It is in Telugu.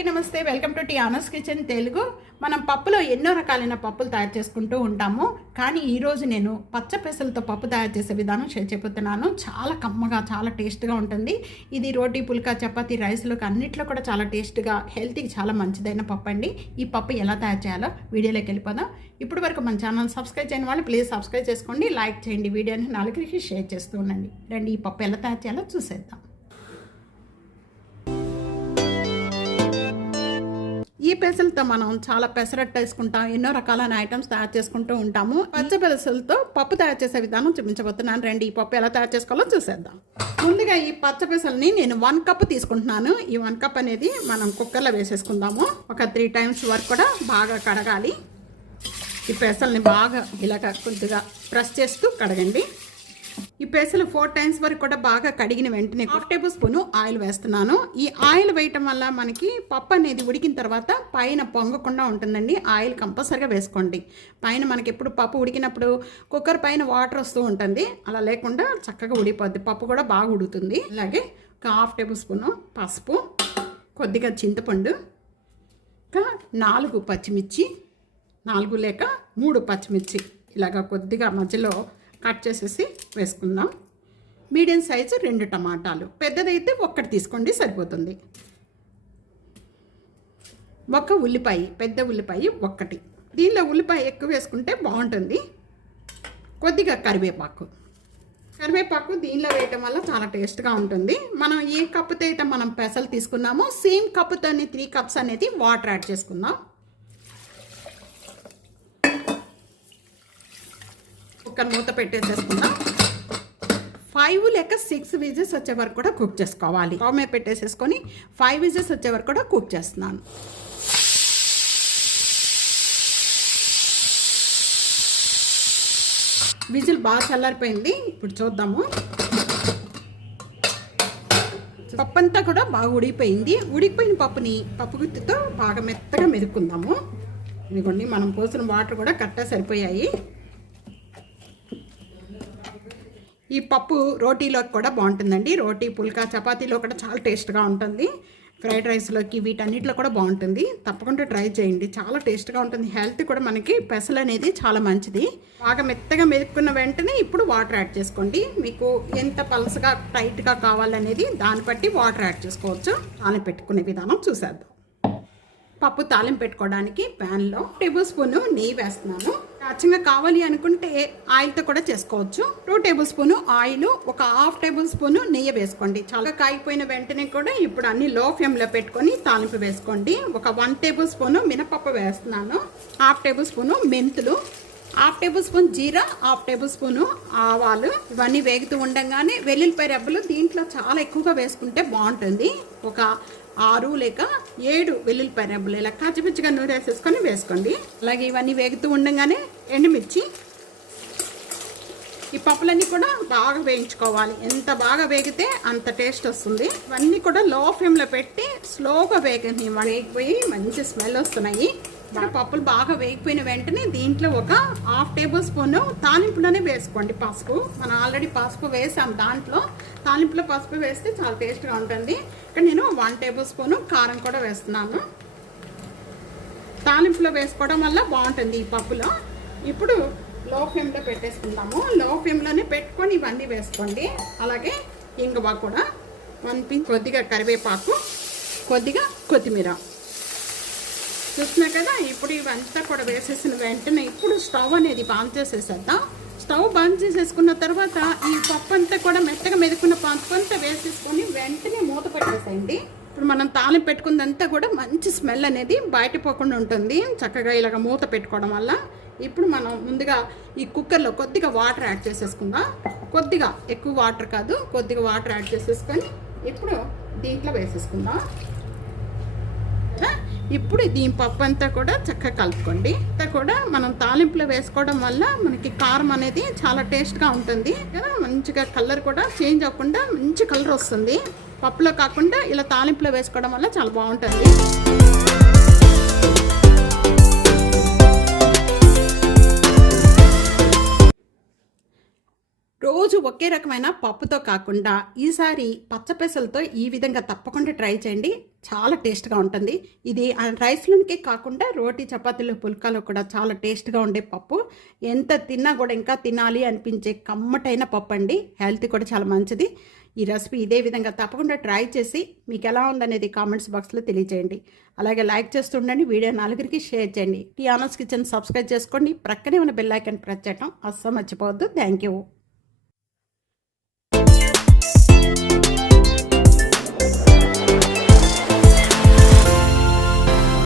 అందరికీ నమస్తే. Welcome to tea honours kitchen Telugu. మనం పప్పులో ఎన్నో రకాలైన పప్పులు తయారు చేసుకుంటూ ఉంటాము. కానీ ఈరోజు నేను పచ్చ పెసలతో పప్పు తయారు చేసే విధానం షేర్ చేయబోతున్నాను. చాలా కమ్మగా చాలా టేస్ట్గా ఉంటుంది. ఇది రోటీ పుల్కా చపాతీ రైస్లోకి అన్నిట్లో కూడా చాలా టేస్ట్గా హెల్త్కి చాలా మంచిదైన పప్పు అండి ఈ పప్పు ఎలా తయారు చేయాలో వీడియోలోకి వెళ్ళిపోదాం. ఇప్పుడు వరకు మన ఛానల్ సబ్స్క్రైబ్ చేయని వాళ్ళు ప్లీజ్ సబ్స్క్రైబ్ చేసుకోండి లైక్ చేయండి. వీడియోని నలుగురికి షేర్ చేస్తూ ఉండండి. రండి ఈ పప్పు ఎలా తయారు చేయాలో చూసేద్దాం. ఈ పెసలతో మనం చాలా పెసరట్టు వేసుకుంటాం. ఎన్నో రకాలైన ఐటమ్స్ తయారు చేసుకుంటూ ఉంటాము. పచ్చ పెసలతో పప్పు తయారు చేసే విధానం చూపించబోతున్నాను. రండి ఈ పప్పు ఎలా తయారు చేసుకోవాలో చూసేద్దాం. ముందుగా ఈ పచ్చ పెసల్ని నేను వన్ కప్ తీసుకుంటున్నాను. ఈ వన్ కప్ అనేది మనం కుక్కర్లో వేసేసుకుందాము. ఒక త్రీ టైమ్స్ వరకు కూడా బాగా కడగాలి. ఈ పెసల్ని బాగా ఇలా కొద్దిగా ప్రెస్ చేస్తూ కడగండి. ఈ పెసలు ఫోర్ టైమ్స్ వరకు కూడా బాగా కడిగిన వెంటనే హాఫ్ టేబుల్ స్పూన్ ఆయిల్ వేస్తున్నాను. ఈ ఆయిల్ వేయటం వల్ల మనకి పప్పు అనేది ఉడికిన తర్వాత పైన పొంగకుండా ఉంటుందండి. ఆయిల్ కంపల్సరిగా వేసుకోండి. పైన మనకి ఎప్పుడు పప్పు ఉడికినప్పుడు కుక్కర్ పైన వాటర్ వస్తూ ఉంటుంది. అలా లేకుండా చక్కగా ఉడిపోద్ది పప్పు కూడా బాగా ఉడుతుంది అలాగే ఒక హాఫ్ టేబుల్ స్పూను పసుపు కొద్దిగా చింతపండు ఇంకా నాలుగు పచ్చిమిర్చి నాలుగు లేక మూడు పచ్చిమిర్చి. ఇలాగ కొద్దిగా మధ్యలో కట్ చేసేసి వేసుకుందాం. మీడియం సైజు రెండు టమాటాలు. పెద్దదైతే ఒక్కటి తీసుకోండి సరిపోతుంది. ఒక ఉల్లిపాయ పెద్ద ఉల్లిపాయ ఒక్కటి. దీనిలో ఉల్లిపాయ ఎక్కువ వేసుకుంటే బాగుంటుంది. కొద్దిగా కరివేపాకు. కరివేపాకు దీనిలో వేయటం వల్ల చాలా టేస్ట్గా ఉంటుంది. మనం ఏ కప్పుతో అయితే మనం పెసలు తీసుకున్నామో సేమ్ కప్పుతోని త్రీ కప్స్ అనేది వాటర్ యాడ్ చేసుకుందాం. ఒక మూత పెట్టేసేసుకుందాం. ఫైవ్ లేక సిక్స్ విజెస్ వచ్చే వరకు కూడా కుక్ చేసుకోవాలి. స్టవ్ మీద పెట్టేసేసుకొని ఫైవ్ విజెస్ వచ్చే వరకు కూడా కుక్ చేస్తున్నాను. విజిల్ బాగా చల్లారిపోయింది. ఇప్పుడు చూద్దాము. పప్పు అంతా కూడా బాగా ఉడికిపోయింది. ఉడికిపోయిన పప్పుని పప్పు గుత్తితో బాగా మెత్తగా మెదుక్కుందాము ఇదిగోండి మనం పోసిన వాటర్ కూడా కరెక్ట్గా సరిపోయాయి. ఈ పప్పు రోటీలోకి కూడా బాగుంటుందండి. రోటీ పుల్కా చపాతీలో కూడా చాలా టేస్ట్గా ఉంటుంది. ఫ్రైడ్ రైస్లోకి వీటన్నిటిలో కూడా బాగుంటుంది. తప్పకుండా ట్రై చేయండి. చాలా టేస్ట్గా ఉంటుంది. హెల్త్ కూడా మనకి పెసలు అనేది చాలా మంచిది. బాగా మెత్తగా మెదుక్కున్న వెంటనే ఇప్పుడు వాటర్ యాడ్ చేసుకోండి. మీకు ఎంత పలసగా టైట్గా కావాలనేది దాన్ని బట్టి వాటర్ యాడ్ చేసుకోవచ్చు. తాలింపు పెట్టుకునే విధానం చూసేద్దాం. పప్పు తాలింపు పెట్టుకోవడానికి ప్యాన్లో టేబుల్ స్పూన్ నెయ్యి వేస్తున్నాను. అచ్చంగా కావాలి అనుకుంటే ఆయిల్తో కూడా చేసుకోవచ్చు. టూ టేబుల్ స్పూన్ ఆయిల్ ఒక హాఫ్ టేబుల్ స్పూన్ నెయ్యి వేసుకోండి. చాలా కాగిపోయిన వెంటనే కూడా ఇప్పుడు అన్ని లో ఫ్లేమ్లో పెట్టుకొని తాలింపు వేసుకోండి. ఒక వన్ టేబుల్ స్పూన్ మినపప్పు వేస్తున్నాను. హాఫ్ టేబుల్ స్పూన్ మెంతులు హాఫ్ టేబుల్ స్పూన్ జీరా హాఫ్ టేబుల్ స్పూన్ ఆవాలు. ఇవన్నీ వేగుతూ ఉండగానే వెల్లుల్లిపాయ రెబ్బలు దీంట్లో చాలా ఎక్కువగా వేసుకుంటే బాగుంటుంది. ఒక ఆరు లేక ఏడు వెల్లుల్లిపాయ రెబ్బలు ఇలా కచ్చిపిచ్చిగా నూరేసేసుకొని వేసుకోండి. అలాగే ఇవన్నీ వేగుతూ ఉండగానే ఎండుమిర్చి. ఈ పప్పులన్నీ కూడా బాగా వేయించుకోవాలి. ఎంత బాగా వేగితే అంత టేస్ట్ వస్తుంది. ఇవన్నీ కూడా లో ఫ్లేమ్లో పెట్టి స్లోగా వేగని వేగిపోయి మంచి స్మెల్ వస్తున్నాయి. పప్పులు బాగా వేగిపోయిన వెంటనే దీంట్లో ఒక హాఫ్ టేబుల్ స్పూన్ తాలింపులోనే వేసుకోండి పసుపు. మనం ఆల్రెడీ పసుపు వేసాం దాంట్లో. తాలింపులో పసుపు వేస్తే చాలా టేస్ట్గా ఉంటుంది. ఇక్కడ నేను వన్ టేబుల్ స్పూన్ కారం కూడా వేస్తున్నాను. తాలింపులో వేసుకోవడం వల్ల బాగుంటుంది ఈ పప్పులో. ఇప్పుడు లో ఫ్లేమ్లో పెట్టేసుకుందాము. లో ఫ్లేమ్లోనే పెట్టుకొని ఇవన్నీ వేసుకోండి. అలాగే ఇంగువ కూడా. వన్ పింక్ కొద్దిగా కరివేపాకు కొద్దిగా కొత్తిమీర. చూసినా కదా ఇప్పుడు ఇవంతా కూడా వేసేసిన వెంటనే ఇప్పుడు స్టవ్ అనేది బంద్ చేసేసేద్దాం. స్టవ్ బంద్ చేసేసుకున్న తర్వాత ఈ పప్పు అంతా కూడా మెత్తగా మెదుకున్న పప్పు అంతా వేసేసుకొని వెంటనే మూత పెట్టేసేయండి. ఇప్పుడు మనం తాలింపు పెట్టుకుందంతా కూడా మంచి స్మెల్ అనేది బయట పోకుండా ఉంటుంది. చక్కగా ఇలాగ మూత పెట్టుకోవడం వల్ల ఇప్పుడు మనం ముందుగా ఈ కుక్కర్లో కొద్దిగా వాటర్ యాడ్ చేసేసుకుందాం. కొద్దిగా ఎక్కువ వాటర్ కాదు కొద్దిగా వాటర్ యాడ్ చేసేసుకొని ఇప్పుడు దీంట్లో వేసేసుకుందాం. ఇప్పుడు దీని పప్పు అంతా కూడా చక్కగా కలుపుకోండి. అంతా కూడా మనం తాలింపులో వేసుకోవడం వల్ల మనకి కారం అనేది చాలా టేస్ట్గా ఉంటుంది. కదా? మంచిగా కలర్ కూడా చేంజ్ అవ్వకుండా మంచి కలర్ వస్తుంది. పప్పులో కాకుండా ఇలా తాలింపులో వేసుకోవడం వల్ల చాలా బాగుంటుంది. ఒకే రకమైన పప్పుతో కాకుండా ఈసారి పచ్చపెసలతో ఈ విధంగా తప్పకుండా ట్రై చేయండి. చాలా టేస్ట్గా ఉంటుంది. ఇది ఆ రైస్లోనికే కాకుండా రోటీ చపాతీలు పుల్కాలో కూడా చాలా టేస్ట్గా ఉండే పప్పు. ఎంత తిన్నా కూడా ఇంకా తినాలి అనిపించే కమ్మటైన పప్పు అండి. హెల్త్ కూడా చాలా మంచిది. ఈ రెసిపీ ఇదే విధంగా తప్పకుండా ట్రై చేసి మీకు ఎలా ఉందనేది కామెంట్స్ బాక్స్లో తెలియజేయండి. అలాగే లైక్ చేస్తుండండి వీడియో నలుగురికి షేర్ చేయండి. టీ ఆనర్స్ కిచెన్ సబ్స్క్రైబ్ చేసుకోండి. ప్రక్కనే ఉన్న బెల్ ఐకాన్ ప్రెస్ చేయడం అస్సలు మర్చిపోవద్దు. Thank you